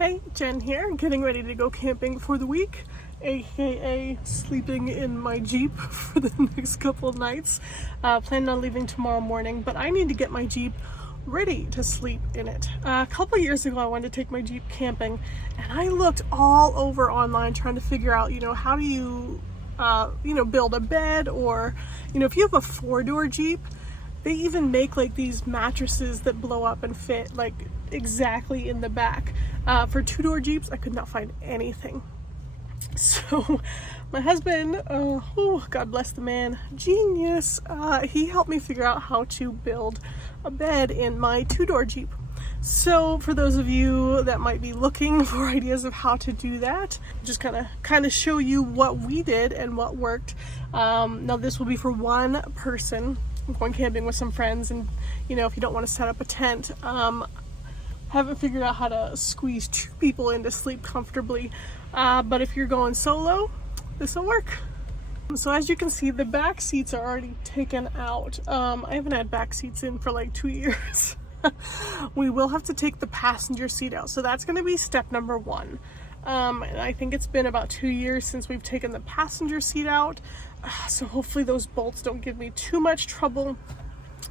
Hey, Jen here, getting ready to go camping for the week, aka sleeping in my Jeep for the next couple of nights. Planning on leaving tomorrow morning, but I need to get my Jeep ready to sleep in it. A couple of years ago, I wanted to take my Jeep camping, and I looked all over online trying to figure out, how do you, build a bed, or, if you have a four-door Jeep, they even make like these mattresses that blow up and fit like exactly in the back. For two-door Jeeps, I could not find anything. So my husband, God bless the man, genius, he helped me figure out how to build a bed in my two-door Jeep. So for those of you that might be looking for ideas of how to do that, just kind of show you what we did and what worked. Now this will be for one person. I'm going camping with some friends, and if you don't want to set up a tent, haven't figured out how to squeeze two people in to sleep comfortably, but if you're going solo, this will work. So as you can see, the back seats are already taken out. I haven't had back seats in for like 2 years. We will have to take the passenger seat out, so that's going to be step number one. And I think it's been about 2 years since we've taken the passenger seat out, so hopefully those bolts don't give me too much trouble.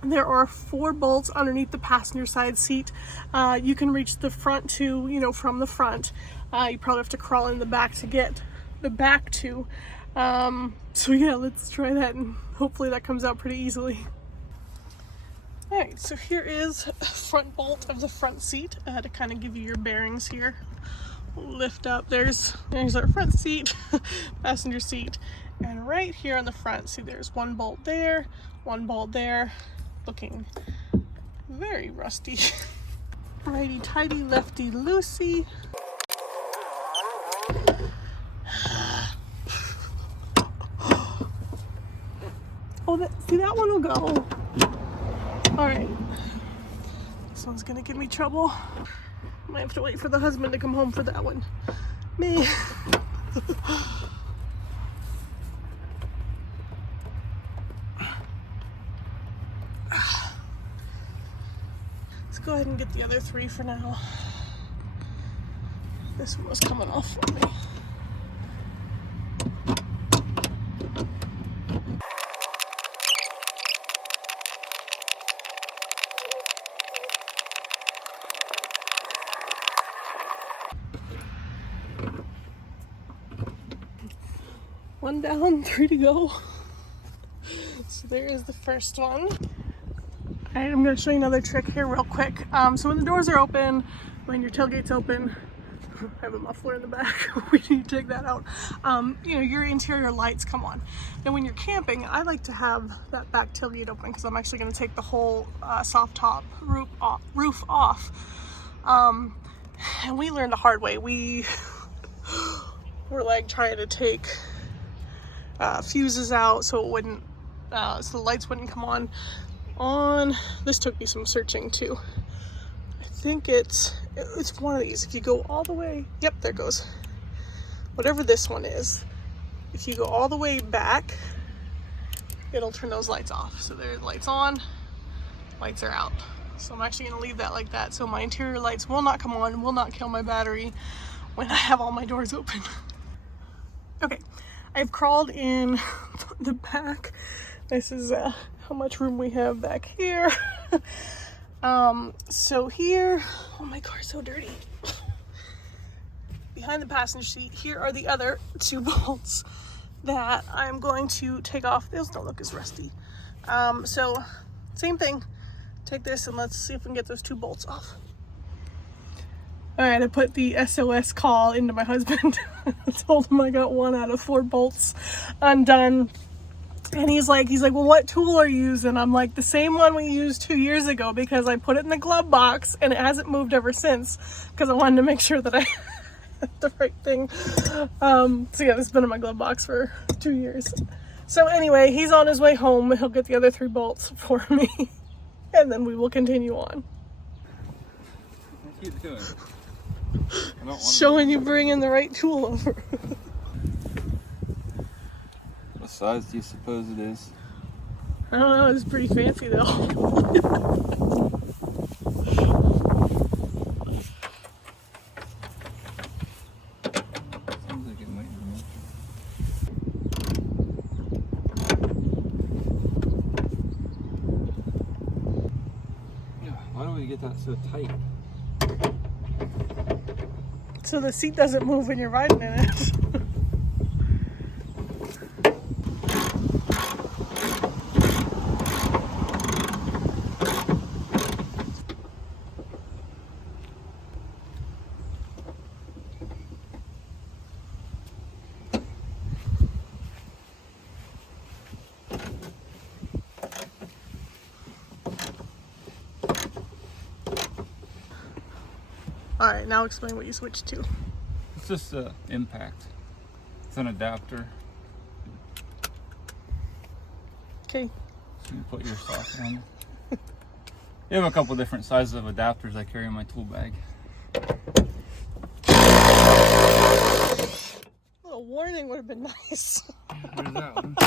There are 4 bolts underneath the passenger side seat. You can reach the front too, from the front. You probably have to crawl in the back to get the back too. So yeah, let's try that, and hopefully that comes out pretty easily. Alright, so here is front bolt of the front seat to kind of give you your bearings here. Lift up, there's our front seat, passenger seat, and right here on the front, see there's one bolt there, looking very rusty. Righty tighty, lefty loosey. See, that one will go. Alright, this one's gonna give me trouble. Might have to wait for the husband to come home for that one. Me. Let's go ahead and get the other 3 for now. This one was coming off for me. One down, 3 to go. So there is the first one. Alright, I'm going to show you another trick here real quick. So when the doors are open, when your tailgate's open, I have a muffler in the back, we need to take that out. Your interior lights come on. And when you're camping, I like to have that back tailgate open because I'm actually going to take the whole soft top roof off. And we learned the hard way. We were like trying to take fuses out so it wouldn't, so the lights wouldn't come on. This took me some searching too. I think it's one of these. If you go all the way, yep, there it goes. Whatever this one is, if you go all the way back, it'll turn those lights off. So there's lights on, lights are out. So I'm actually gonna leave that like that so my interior lights will not come on, will not kill my battery when I have all my doors open. Okay. I've crawled in the back. This is how much room we have back here. So here, oh, my car's so dirty. Behind the passenger seat, here are the other 2 bolts that I'm going to take off. Those don't look as rusty. So same thing. Take this and let's see if we can get those 2 bolts off. Alright, I put the SOS call into my husband. I told him I got 1 out of 4 bolts undone. And he's like, well, what tool are you using? I'm like, the same one we used 2 years ago, because I put it in the glove box and it hasn't moved ever since, because I wanted to make sure that I had the right thing. So yeah, this has been in my glove box for 2 years. So anyway, he's on his way home. He'll get the other 3 bolts for me, and then we will continue on. What are you doing? Showing you bringing the right tool over. What size do you suppose it is? I don't know, it's pretty fancy though. get that so tight? So the seat doesn't move when you're riding in it. Alright, now explain what you switched to. It's just an impact. It's an adapter. Okay. So you put your sock on. You have a couple different sizes of adapters I carry in my tool bag. A little warning would have been nice. There's that one.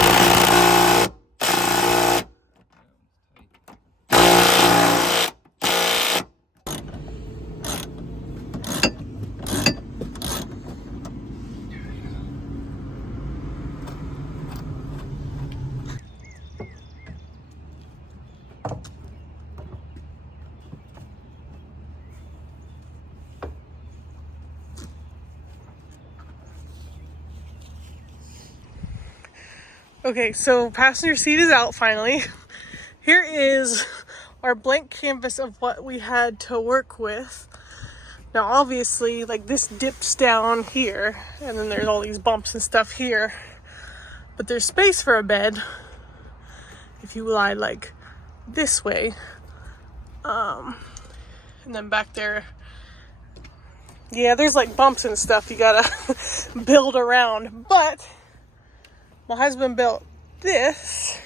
Okay, so passenger seat is out finally. Here is our blank canvas of what we had to work with. Now obviously, like, this dips down here, and then there's all these bumps and stuff here. But there's space for a bed if you lie like this way. And then back there, yeah, there's like bumps and stuff you gotta build around. But my husband built this,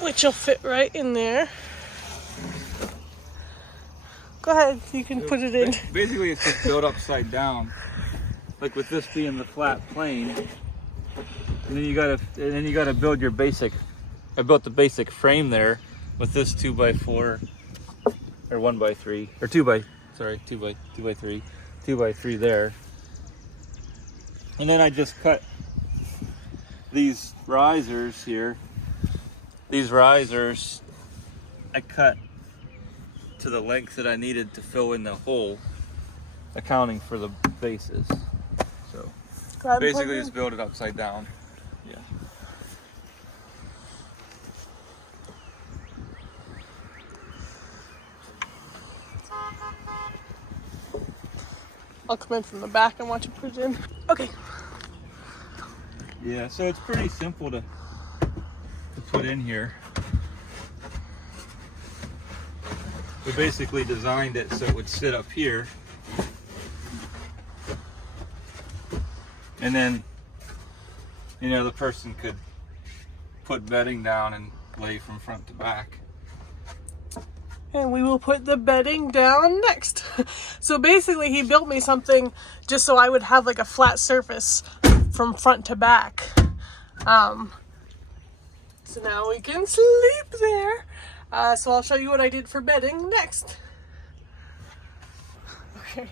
which will fit right in there. Go ahead, you can put it in. Basically, it's just built upside down, like with this being the flat plane. And then you gotta build your basic. I built the basic frame there with this 2x4 or 1x3 or 2x3 there. And then I just cut these risers here. These risers I cut to the length that I needed to fill in the hole, accounting for the bases. So basically just build it upside down. Yeah. I'll come in from the back and watch you put it in. Okay. Yeah, so it's pretty simple to put in here. We basically designed it so it would sit up here. And then, you know, the person could put bedding down and lay from front to back. And we will put the bedding down next. So basically he built me something just so I would have like a flat surface from front to back. So now we can sleep there. So I'll show you what I did for bedding next. Okay,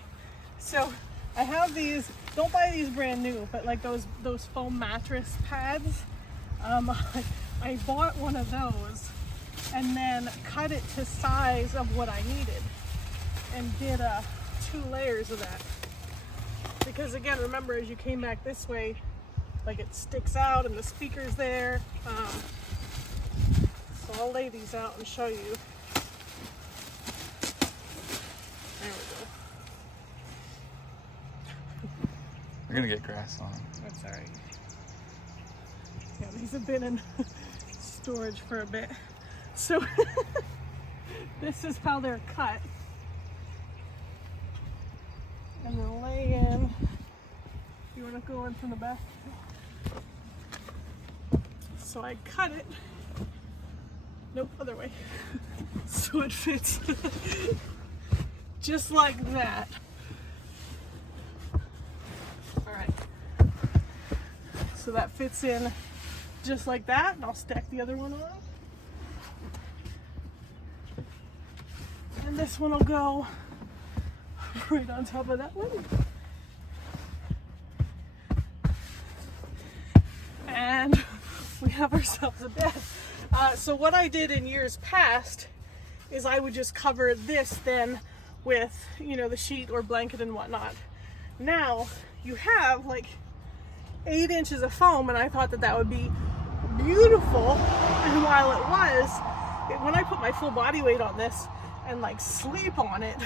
so I have these, don't buy these brand new, but like those foam mattress pads. I bought one of those and then cut it to size of what I needed and did 2 layers of that. Because again, remember, as you came back this way, like it sticks out and the speaker's there. So I'll lay these out and show you. There we go. We're gonna get grass on them. That's all right. Yeah, these have been in storage for a bit. So this is how they're cut. And then lay in. You want to go in from the back? So I cut it. Nope, other way. So it fits just like that. All right. So that fits in just like that, and I'll stack the other one on. And this one will go right on top of that one. And we have ourselves a bed. So what I did in years past is I would just cover this then with, you know, the sheet or blanket and whatnot. Now you have like 8 inches of foam, and I thought that that would be beautiful. And while it was, when I put my full body weight on this and like sleep on it,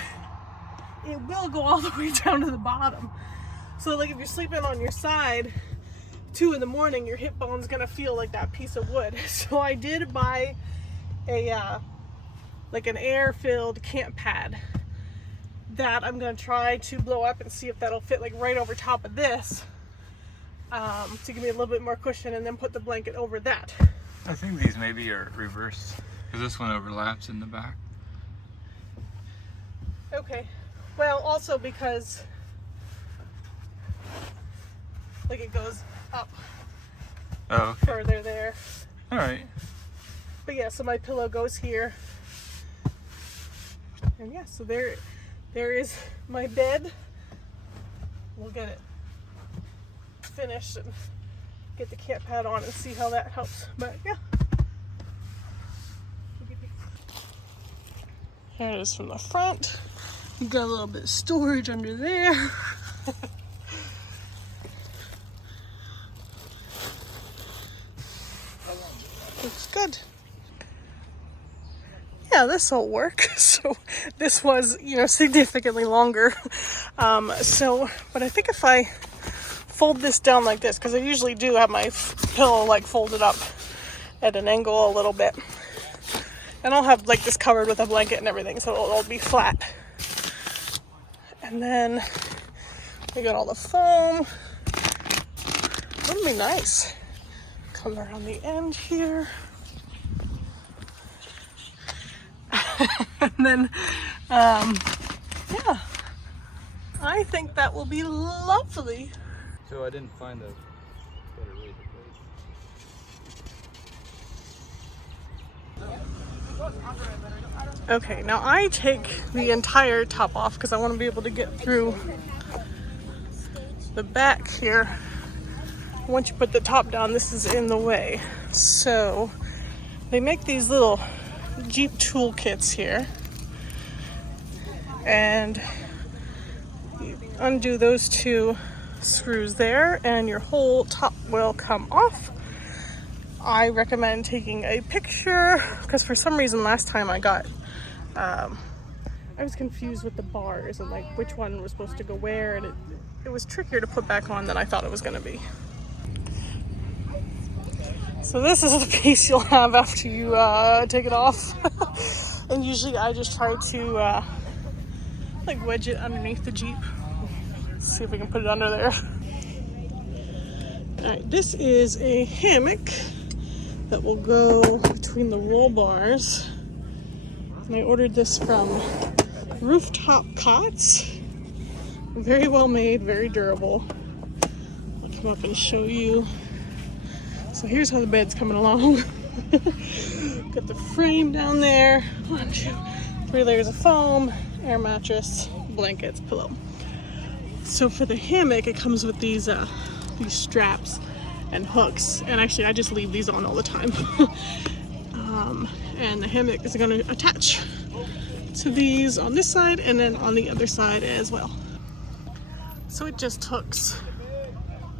it will go all the way down to the bottom. So like if you're sleeping on your side 2 in the morning, your hip bone's gonna feel like that piece of wood. So I did buy a like an air-filled camp pad that I'm gonna try to blow up and see if that'll fit like right over top of this, to give me a little bit more cushion, and then put the blanket over that. I think these maybe are reversed because this one overlaps in the back. Okay. Well, also because like it goes up further there. All right. But yeah, so my pillow goes here. And yeah, so there is my bed. We'll get it finished and get the camp pad on and see how that helps. But yeah. Here it is from the front. You got a little bit of storage under there. Looks good. Yeah, this will work. So this was, you know, significantly longer. But I think if I fold this down like this, because I usually do have my pillow like folded up at an angle a little bit, and I'll have like this covered with a blanket and everything, so it'll be flat. And then we got all the foam. That'd be nice. Come around the end here. And then, yeah, I think that will be lovely. So I didn't find a better way to place. Okay, now I take the entire top off because I want to be able to get through the back here. Once you put the top down, this is in the way. So they make these little Jeep tool kits here, and you undo those 2 screws there and your whole top will come off. I recommend taking a picture because for some reason last time I got I was confused with the bars and like which one was supposed to go where, and it was trickier to put back on than I thought it was going to be. So this is the piece you'll have after you take it off. And usually I just try to like wedge it underneath the Jeep. Let's see if we can put it under there. Alright, this is a hammock that will go between the roll bars. And I ordered this from Rooftop Cots. Very well made, very durable. I'll come up and show you. So here's how the bed's coming along. Got the frame down there. 1, 2, 3 layers of foam, air mattress, blankets, pillow. So for the hammock, it comes with these straps and hooks. And actually, I just leave these on all the time. And the hammock is going to attach to these on this side and then on the other side as well. So it just hooks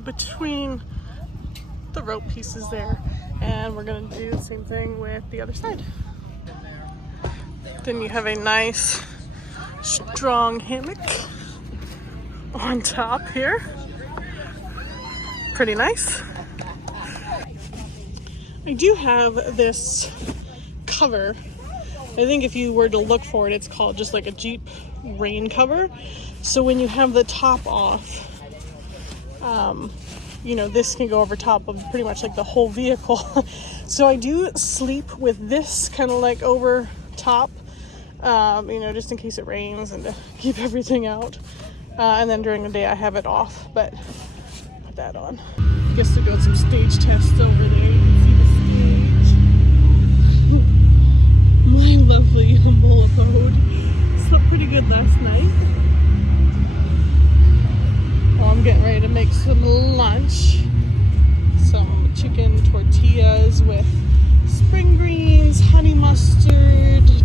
between the rope pieces there, and we're going to do the same thing with the other side. Then you have a nice strong hammock on top here. Pretty nice. I do have this cover. I think if you were to look for it, it's called just like a Jeep rain cover. So when you have the top off, you know, this can go over top of pretty much like the whole vehicle. So I do sleep with this kind of like over top, you know, just in case it rains and to keep everything out. And then during the day I have it off, but put that on. Guess they're doing some stage tests over there. You can see the stage. My lovely humble abode. Slept pretty good last night. Well, I'm getting ready to make some lunch. Some chicken tortillas with spring greens, honey mustard,